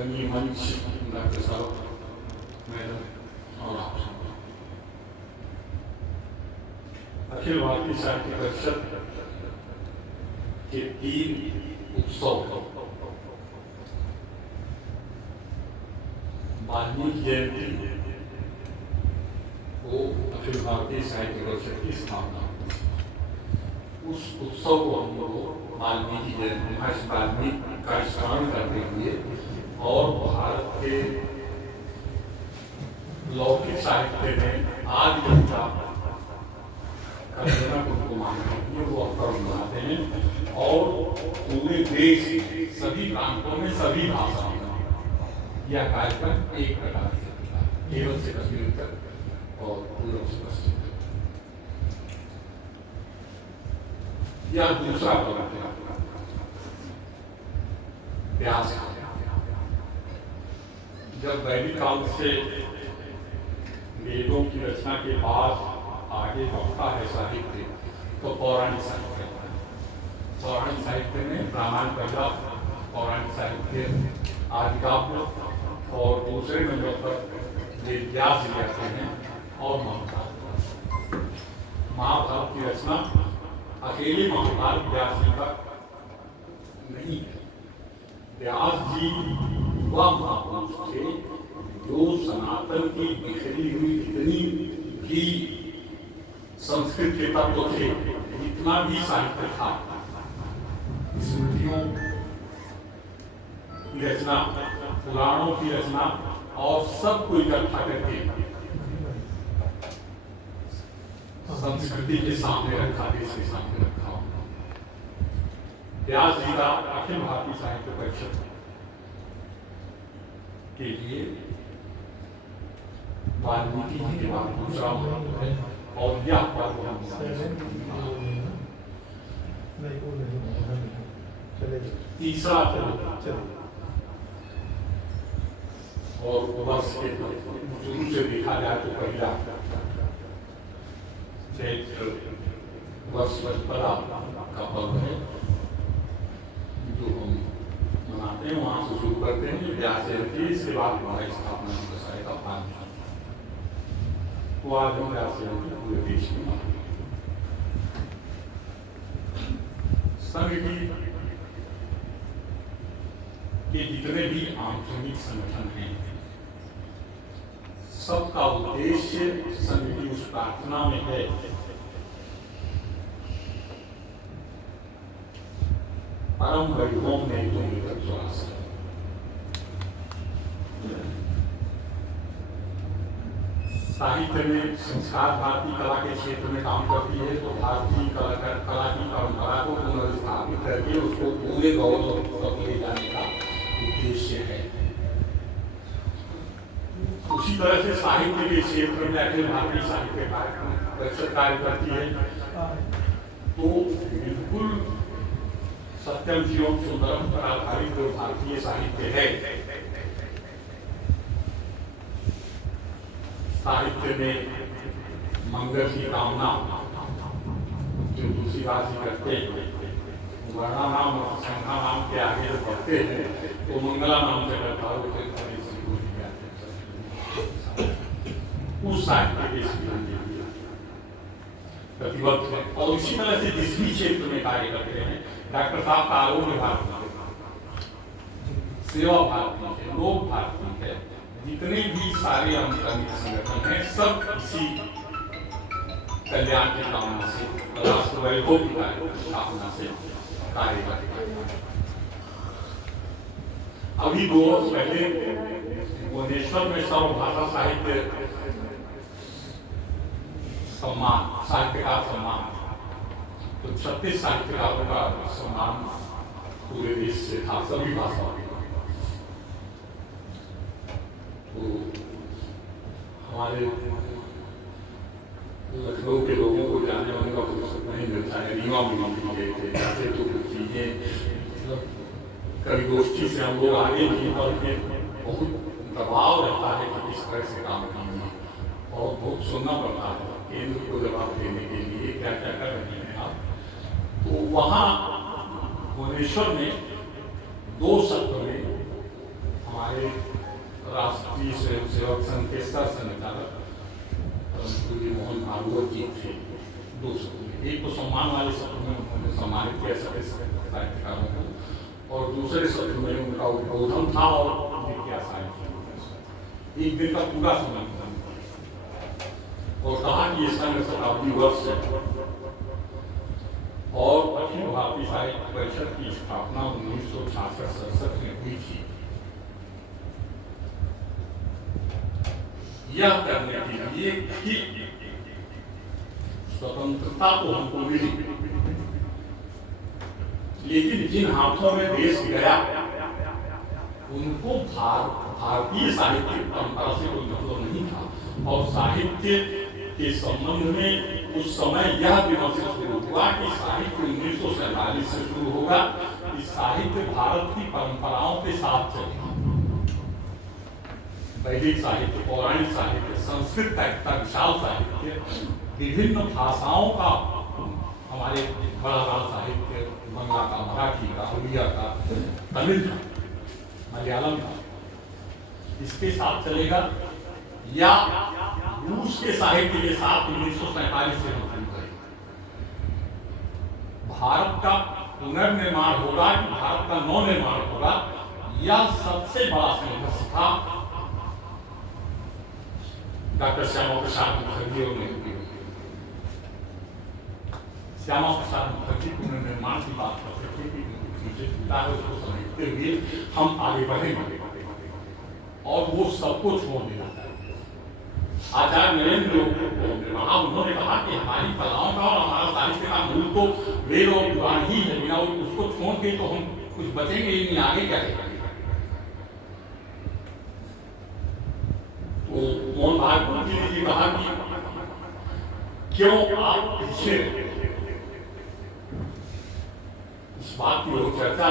आदरणीय मंच डॉक्टर साहब, मैडम और आप सब, अखिल भारतीय साहित्य परिषद के 3 उत्सव, वाल्मीकि जयंती को अखिल भारतीय साहित्य परिषद की स्थापना, उस उत्सव को हम लोग वाल्मीकि जयंती महर्षि वाल्मीकि का स्मरण करते हुए और भारत के लौकिक साहित्य में आदि कविता का जनक उनको मानते हैं, वो अवसर मनाते हैं और पूरे देश सभी प्रांतों में सभी भाषाओं में यह कार्यक्रम एक प्रकार से होता है, केवल से कश्मीर तक और पूर्व से पश्चिम तक। यह दूसरा पर्व है व्यास। जब वैदिक काल से वेदों की रचना के बाद आगे बढ़ता है साहित्य, तो पौराणिक साहित्य, पौराणिक साहित्य में रामायण पहला, पौराणिक साहित्य आदि काव्य, और दूसरे नंबर पर व्यास जी आते हैं और महाभारत। महाभारत की रचना अकेले महाभारत व्यास जी का नहीं है। व्यास जी वह महापुरुष थे जो सनातन की बिखरी हुई जितनी भी संस्कृत के तत्व थे, जितना भी साहित्य था, स्मृतियों की रचना, पुराणों की रचना और सबको इकट्ठा करके संस्कृति के सामने रखा, देश के सामने रखा। व्यास जी का अखिल भारतीय साहित्य परिषद के लिए वाल्मीकि जी के बाद दूसरा महत्व है और यह पर्व हम तीसरा और वर्ष के शुरू से देखा जाए तो पहला चैत्र वर्ष बड़ा का पर्व है जो हम मनाते हैं, वहां से शुरू करते हैं व्यास जयंती। इसके बाद हमारी स्थापना दिवस का पालन, तो आज हम व्यास जयंती पूरे देश में मनाते हैं। संघ के जितने भी आंदोलिक संगठन हैं, सबका उद्देश्य संघ की उस प्रार्थना में है परम वैभव ने तो साहित्य में संस्कार भारतीय कला के क्षेत्र में काम करती है, तो भारतीय कला की परंपरा को पुनर्स्थापित करके उसको पूरे गौरव तक ले जाने का उद्देश्य है। उसी तरह से साहित्य के क्षेत्र में अखिल भारतीय साहित्य परिषद कार्य करती है, तो बिल्कुल सत्यम शिवम सुंदरम पर आधारित जो भारतीय साहित्य है, साहित्य में मंगल की कामना जो तुलसीदास जी करते हैं, वर्णा नाम और संघा नाम के आगे जो बढ़ते हैं तो मंगला नाम से करता हो, उस साहित्य के प्रतिबद्ध है। और इसी तरह से जिस भी क्षेत्र में कार्य करते हैं, डॉक्टर साहब का आरोग्य भारती है, सेवा भारती है, लोक भारती है, जितने भी सारे अनुक्रमिक संगठन हैं, सब इसी कल्याण की कामना से, राष्ट्र वैभव की कामना से कार्य करते हैं। अभी 2 वर्ष पहले भुवनेश्वर में सर्वभाषा साहित्य सम्मान, साहित्यकार सम्मान, तो 36 साहित्यकारों का सम्मान पूरे देश से था, सभी भाषाओं में। तो हमारे लखनऊ के लोगों को जाने वाने का फुर्सत नहीं मिलता है, रीवा में गए थे, जाते तो कुछ चीजें, मतलब कभी गोष्ठी से हम लोग आगे भी, और फिर बहुत दबाव रहता है कि किस तरह से काम करना, और बहुत सुनना पड़ता है केंद्र को जवाब देने के लिए क्या क्या कर रहे हैं आप। तो वहाँ भुवनेश्वर में 2 सत्र में हमारे हमारे राष्ट्रीय स्वयंसेवक संघ के सर संचालक पूज्य मोहन भागवत जी थे। दो शब्द, एक तो सम्मान वाले शब्द में उन्होंने सम्मानित किया सभी साहित्यकारों को, और दूसरे शब्द में उनका उद्बोधन था और जिज्ञासा एक दिन का पूरा समय और कहा कि ये संघ शताब्दी वर्ष है और अखिल भारतीय साहित्य परिषद की स्थापना 1966-67 में हुई थी। यह करने के लिए कि स्वतंत्रता तो हमको मिली, लेकिन जिन हाथों में देश गया उनको भारतीय साहित्य परंपरा से कोई मतलब नहीं था। और साहित्य के संबंध में उस समय यह विमर्श शुरू हुआ कि साहित्य 1947 से शुरू होगा कि साहित्य भारत की परंपराओं के साथ चलेगा। वैदिक साहित्य, पौराणिक साहित्य, संस्कृत का इतना विशाल साहित्य, विभिन्न भाषाओं का हमारे बड़ा साहित्य, बंगला का, मराठी का, उड़िया का, तमिल का, मलयालम का, इसके साथ चलेगा या रूस के साहित्य के साथ 1947 से हम शुरू करें। भारत का पुनर्निर्माण होगा कि भारत का नवनिर्माण होगा, यह सबसे बड़ा संघर्ष था डॉक्टर श्यामा प्रसाद मुखर्जी और नेहरू। श्यामा प्रसाद मुखर्जी पुनर्निर्माण की बात करते थे कि उसको समझते हुए हम आगे बढ़ेंगे और वो सबको छोड़ देना चाहिए। आचार्य नरेंद्र उन्होंने कहा कि हमारी कलाओं का और हमारा साहित्य का मूल तो वेद और पुराण ही है, बिना उसको छोड़ के तो हम कुछ बचेंगे ही नहीं, आगे क्या करेंगे। तो मोहन भागवत जी ने कहा कि क्यों आप पीछे, इस बात की और चर्चा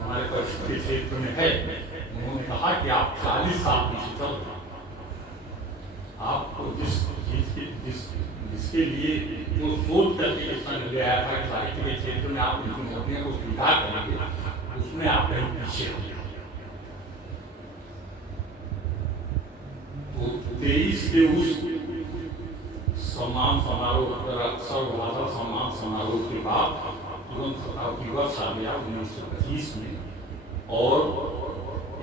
हमारे परिषद के क्षेत्र में है। उन्होंने कहा कि आप 40 साल पीछे चल रहे, आपको जिसके लिए जो सोच करके संघ ले आया था कि साहित्य के क्षेत्र में आप उनकी नौकरियों को स्वीकार करेंगे, उसमें आप कहीं पीछे हो। तो 23 के उस सम्मान समारोह, सर्वभाषा सम्मान समारोह के बाद तुरंत शताब्दी वर्ष आ गया 1925 में, और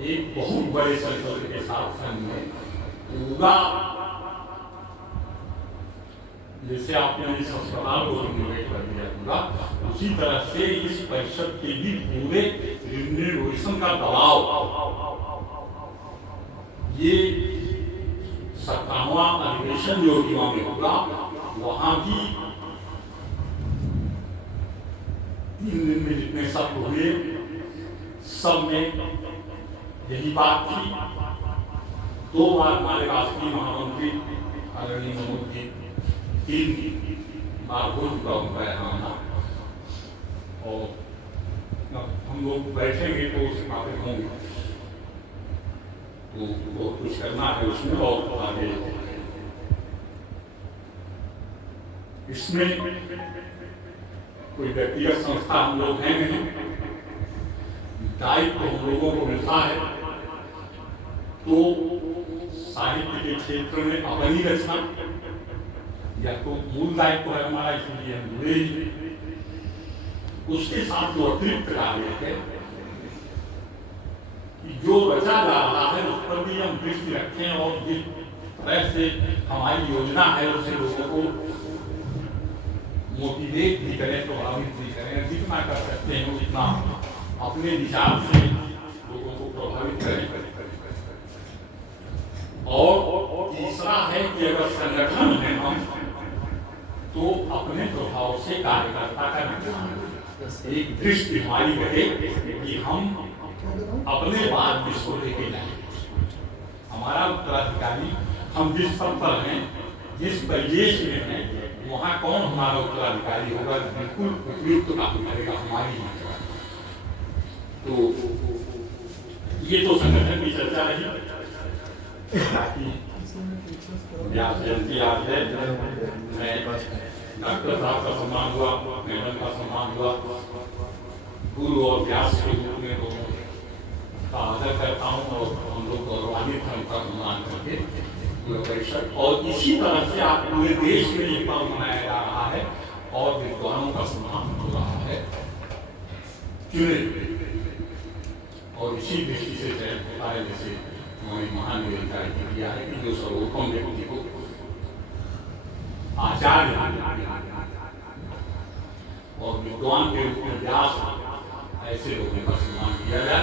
एक बहुत बड़े संकल्प के साथ संघ में पूरा, जैसे आपने इस अस्पताल को रिनोवेट कर दिया पूरा, उसी तरह से इस परिषद के भी पूरे रिनोवेशन का दबाव, ये 57वां अधिवेशन जो युवा में होगा, वहां भी 3 दिन में जितने सत्र हुए सब में यही बात थी। 2 बार हमारे राष्ट्रीय महामंत्री आदरणीय मनोज जी 3 बार हो चुका उनका यहाँ आना, और हम लोग बैठेंगे तो उससे बातें होंगी, तो बहुत कुछ करना है उसमें। और आगे इसमें कोई व्यक्तिगत संस्था हम लोग हैं नहीं, दायित्व हम लोगों को मिलता है तो साहित्य के क्षेत्र में अपनी रचना या तो मूल दायित्व है हमारा, इसलिए हम जुड़े ही। उसके साथ जो अतिरिक्त कार्य है कि जो रचा जा रहा है उस पर भी हम दृष्टि रखें, और जिस तरह से हमारी योजना है उससे लोगों को मोटिवेट भी करें, प्रभावित भी करें, जितना कर सकते हैं उतना अपने विचार से लोगों को प्रभावित करें। और तीसरा है कि अगर संगठन में हम तो अपने प्रभाव से कार्यकर्ता का एक दृष्टि हमारी रहे कि हम अपने बात किसको लेके जाए। हमारा उत्तराधिकारी, हम जिस पद पर हैं, जिस परिवेश में हैं, वहाँ कौन हमारा उत्तराधिकारी होगा, बिल्कुल उपयुक्त काम करेगा हमारी। तो ये तो संगठन की चर्चा रही। व्यास जयंती आज है, मैं डॉक्टर साहब का सम्मान हुआ, मैडम का सम्मान हुआ, गुरु और व्यास के रूप में दोनों का आदर करता हूँ और हम लोग गौरवान्वित हैं उनका सम्मान करके परिषद। और इसी तरह से आप पूरे देश में ये पर्व मनाया जा रहा है और विद्वानों का सम्मान हो रहा है चुने। और इसी दृष्टि से चयन होता है, जैसे हमारी महान निवेदिका किया है कि जो सर्वोत्तम व्यक्ति को आचार्य और विद्वान के रूप में व्यास ऐसे लोगों का सम्मान किया जाए।